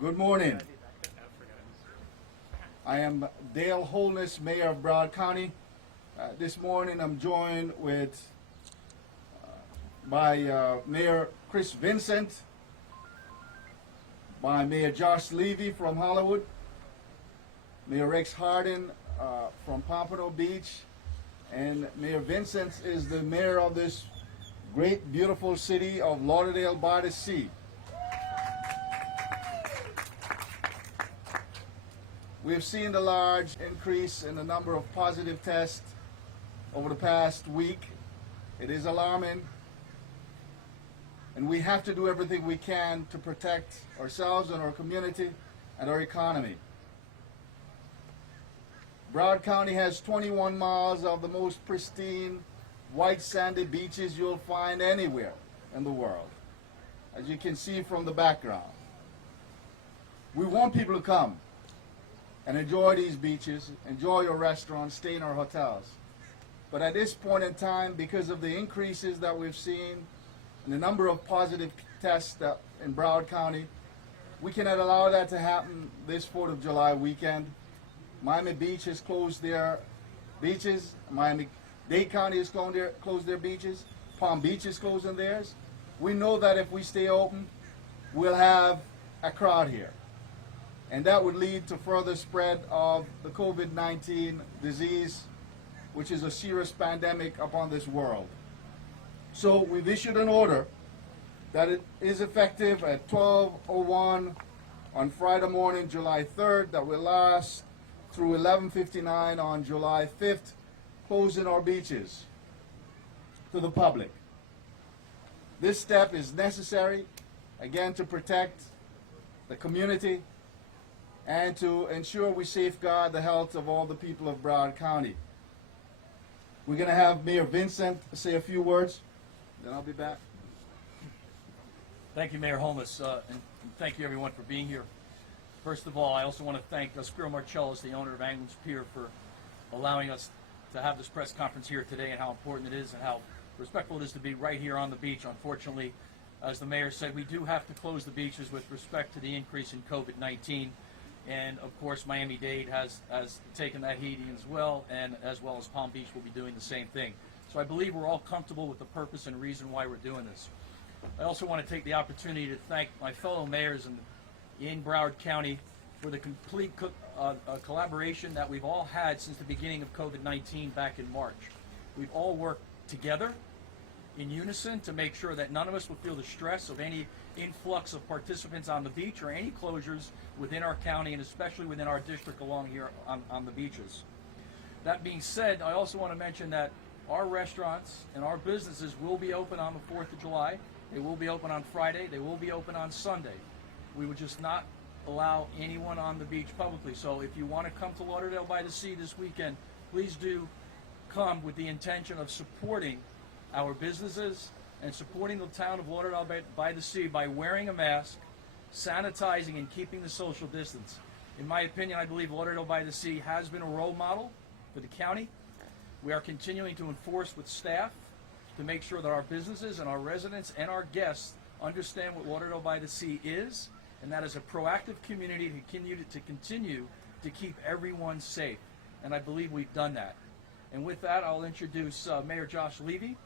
Good morning. I am Dale Holness, Mayor of Broward County. This morning I'm joined with by Mayor Chris Vincent, by Mayor Josh Levy from Hollywood, Mayor Rex Harden from Pompano Beach, and Mayor Vincent is the mayor of this great, beautiful city of Lauderdale by the Sea. We've seen the large increase in the number of positive tests over the past week. It is alarming, and we have to do everything we can to protect ourselves and our community and our economy. Broward County has 21 miles of the most pristine, white sandy beaches you'll find anywhere in the world, as you can see from the background. We want people to come and enjoy these beaches, enjoy your restaurants, stay in our hotels. But at this point in time, because of the increases that we've seen and the number of positive tests in Broward County, we cannot allow that to happen this 4th of July weekend. Miami Beach has closed their beaches. Miami-Dade County has closed their beaches. Palm Beach is closing theirs. We know that if we stay open, we'll have a crowd here. And that would lead to further spread of the COVID-19 disease, which is a serious pandemic upon this world. So we've issued an order that it is effective at 12:01 on Friday morning, July 3rd, that will last through 11:59 on July 5th, closing our beaches to the public. This step is necessary, again, to protect the community and to ensure we safeguard the health of all the people of Broward County. We're going to have Mayor Vincent say a few words, then I'll be back. Thank you, Mayor Holness, and thank you everyone for being here. First of all, I also want to thank Spiro Marcellus, the owner of Anglin's Pier, for allowing us to have this press conference here today, and how important it is and how respectful it is to be right here on the beach. Unfortunately, as the mayor said, we do have to close the beaches with respect to the increase in COVID-19. And of course, Miami-Dade has taken that heat as well, and as well as Palm Beach will be doing the same thing. So I believe we're all comfortable with the purpose and reason why we're doing this. I also want to take the opportunity to thank my fellow mayors in Broward County for the complete collaboration that we've all had since the beginning of COVID-19 back in March. We've all worked together in unison to make sure that none of us would feel the stress of any influx of participants on the beach or any closures within our county, and especially within our district along here on the beaches. That being said, I also want to mention that our restaurants and our businesses will be open on the 4th of July. They will be open on Friday. They will be open on Sunday. We would just not allow anyone on the beach publicly. So if you want to come to Lauderdale by the Sea this weekend, please do come with the intention of supporting our businesses and supporting the town of Lauderdale by the Sea by wearing a mask, sanitizing, and keeping the social distance. In my opinion, I believe Lauderdale by the Sea has been a role model for the county. We are continuing to enforce with staff to make sure that our businesses and our residents and our guests understand what Lauderdale by the Sea is, and that is a proactive community to continue to keep everyone safe. And I believe we've done that. And with that, I'll introduce Mayor Josh Levy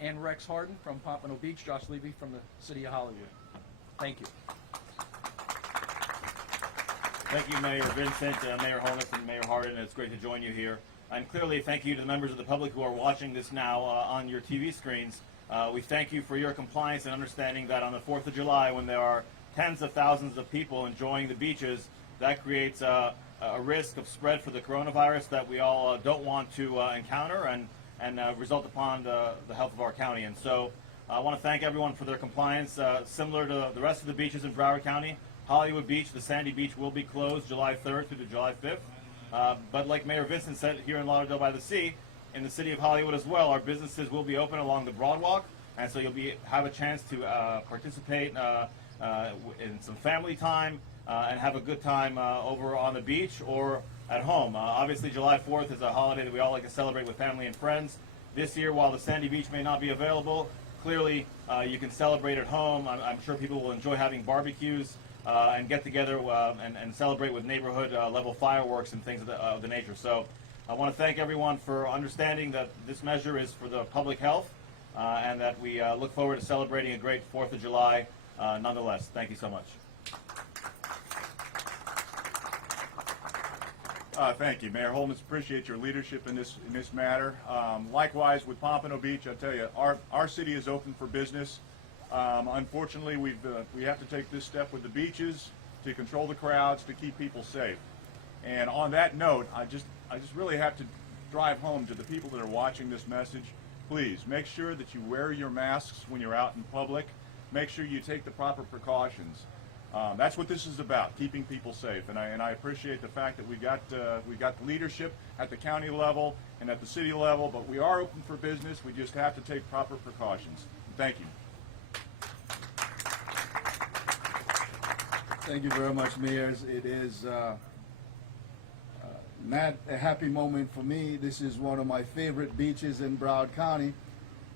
and Rex Harden from Pompano Beach, Josh Levy from the City of Hollywood. Thank you. Thank you, Mayor Vincent, Mayor Holness, and Mayor Harden. It's great to join you here. And clearly, thank you to the members of the public who are watching this now on your TV screens. We thank you for your compliance and understanding that on the 4th of July, when there are tens of thousands of people enjoying the beaches, that creates a risk of spread for the coronavirus that we all don't want to encounter and result upon the health of our county. And so I want to thank everyone for their compliance. Similar to the rest of the beaches in Broward County, Hollywood Beach, the sandy beach, will be closed July 3rd through to July 5th. But like Mayor Vincent said, here in Lauderdale by the Sea, in the city of Hollywood as well, our businesses will be open along the Broadwalk, and so you'll have a chance to participate in some family time and have a good time over on the beach or at home. Obviously, July 4th is a holiday that we all like to celebrate with family and friends. This year, while the sandy beach may not be available, clearly You can celebrate at home. I'm sure people will enjoy having barbecues and get together and celebrate with neighborhood level fireworks and things of the nature. So I want to thank everyone for understanding that this measure is for the public health and that we look forward to celebrating a great 4th of July nonetheless. Thank you so much. Thank you, Mayor Holness. Appreciate your leadership in this matter. Likewise, with Pompano Beach, I tell you, our city is open for business. Unfortunately, we have to take this step with the beaches to control the crowds, to keep people safe. And on that note, I just really have to drive home to the people that are watching this message. Please make sure that you wear your masks when you're out in public. Make sure you take the proper precautions. That's what this is about, keeping people safe. And I appreciate the fact that we got leadership at the county level and at the city level, but we are open for business. We just have to take proper precautions. Thank you. Thank you very much, Mayors. It is not a happy moment for me. This is one of my favorite beaches in Broward County,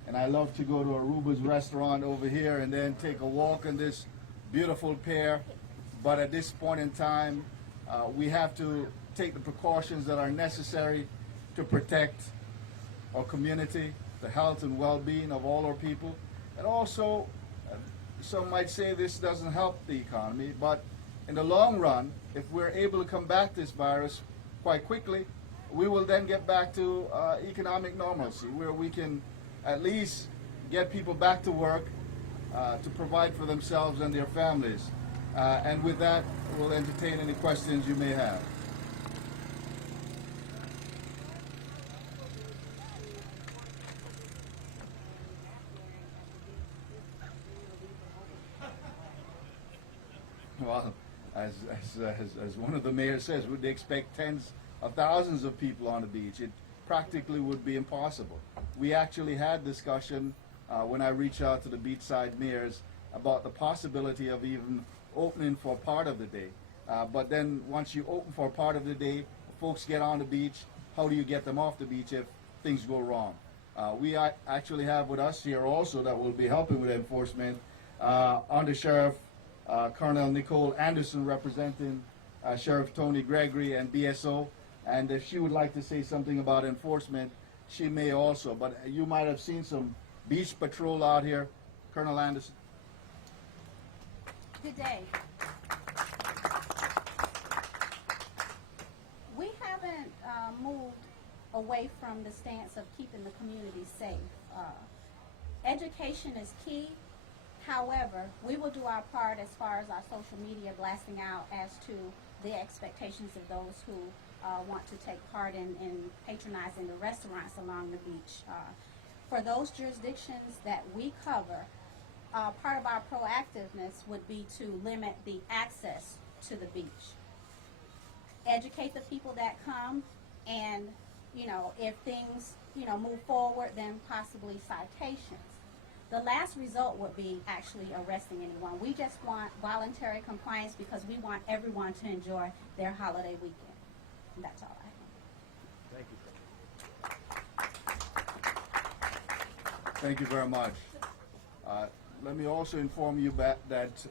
and I love to go to Aruba's restaurant over here and then take a walk on this beautiful pier. But at this point in time, we have to take the precautions that are necessary to protect our community, the health and well-being of all our people. And also, some might say this doesn't help the economy, but in the long run, if we're able to combat this virus quite quickly, we will then get back to economic normalcy, where we can at least get people back to work to provide for themselves and their families. And with that, we'll entertain any questions you may have. Well, as one of the mayors says, would they expect tens of thousands of people on the beach? It practically would be impossible. We actually had discussion when I reached out to the beachside mayors about the possibility of even opening for part of the day. But then once you open for part of the day, folks get on the beach. How do you get them off the beach if things go wrong? We actually have with us here also that will be helping with enforcement, Under Sheriff Colonel Nicole Anderson, representing Sheriff Tony Gregory and BSO. And if she would like to say something about enforcement, she may also. But you might have seen some beach patrol out here. Colonel Anderson. Good day. We haven't moved away from the stance of keeping the community safe. Education is key. However, we will do our part as far as our social media blasting out as to the expectations of those who want to take part in patronizing the restaurants along the beach. For those jurisdictions that we cover, part of our proactiveness would be to limit the access to the beach. Educate the people that come, and if things move forward, then possibly citations. The last result would be actually arresting anyone. We just want voluntary compliance because we want everyone to enjoy their holiday weekend. And that's all I have. Thank you very much. Let me also inform you that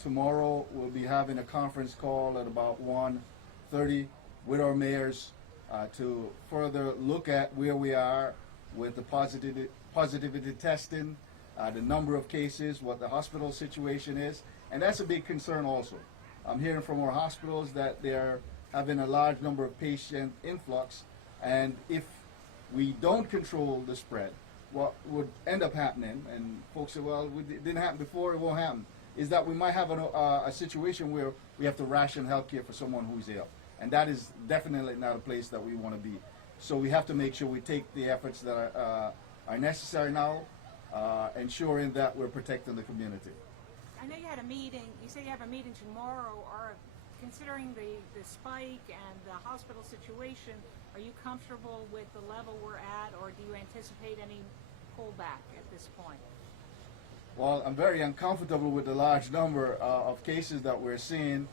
tomorrow we'll be having a conference call at about 1:30 with our mayors to further look at where we are with the positivity testing, the number of cases, what the hospital situation is, and that's a big concern also. I'm hearing from our hospitals that they're having a large number of patient influx, and if we don't control the spread, what would end up happening, and folks say, well, it didn't happen before, it won't happen, is that we might have a situation where we have to ration health care for someone who's ill. And that is definitely not a place that we want to be. So we have to make sure we take the efforts that are necessary now, ensuring that we're protecting the community. I know you had a meeting, you say you have a meeting tomorrow. Considering the spike and the hospital situation, are you comfortable with the level we're at, or do you anticipate any pullback at this point? Well, I'm very uncomfortable with the large number of cases that we're seeing.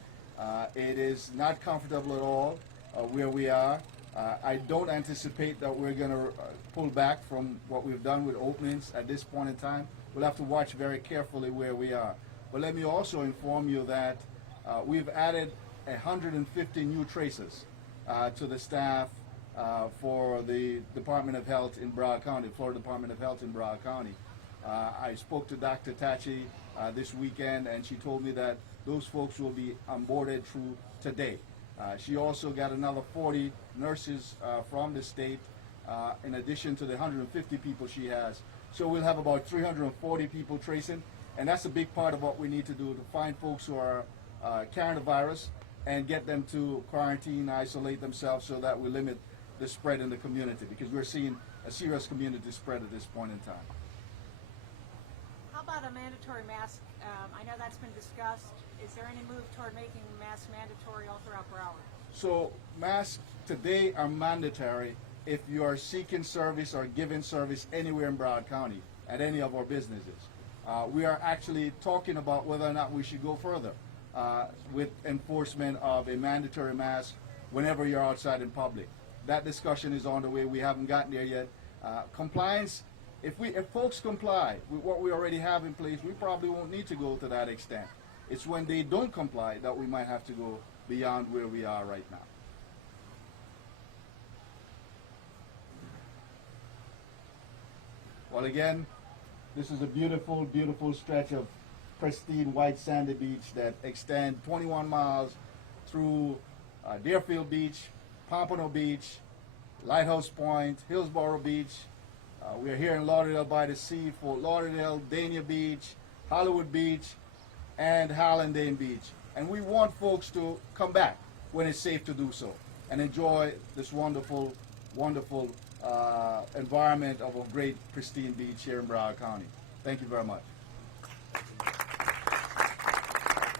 It is not comfortable at all where we are. I don't anticipate that we're going to pull back from what we've done with openings at this point in time. we'll have to watch very carefully where we are. But let me also inform you that we've added 150 new tracers to the staff for the Department of Health in Broward County, Florida Department of Health in Broward County. I spoke to Dr. Tachi this weekend, and she told me that those folks will be onboarded through today. She also got another 40 nurses from the state, in addition to the 150 people she has. So we'll have about 340 people tracing, and that's a big part of what we need to do, to find folks who are carrying the virus and get them to quarantine, isolate themselves, so that we limit the spread in the community, because we're seeing a serious community spread at this point in time. How about a mandatory mask? I know that's been discussed. Is there any move toward making masks mandatory all throughout Broward? So masks today are mandatory if you are seeking service or giving service anywhere in Broward County at any of our businesses. We are actually talking about whether or not we should go further with enforcement of a mandatory mask whenever you're outside in public. That discussion is on the way. We haven't gotten there yet. Compliance, if folks comply with what we already have in place, we probably won't need to go to that extent. It's when they don't comply that we might have to go beyond where we are right now. Well, again, this is a beautiful, beautiful stretch of pristine white sandy beach that extend 21 miles through Deerfield Beach, Pompano Beach, Lighthouse Point, Hillsborough Beach. We are here in Lauderdale by the Sea, Fort Lauderdale, Dania Beach, Hollywood Beach, and Hallandane Beach. And we want folks to come back when it's safe to do so and enjoy this wonderful, wonderful environment of a great pristine beach here in Broward County. Thank you very much.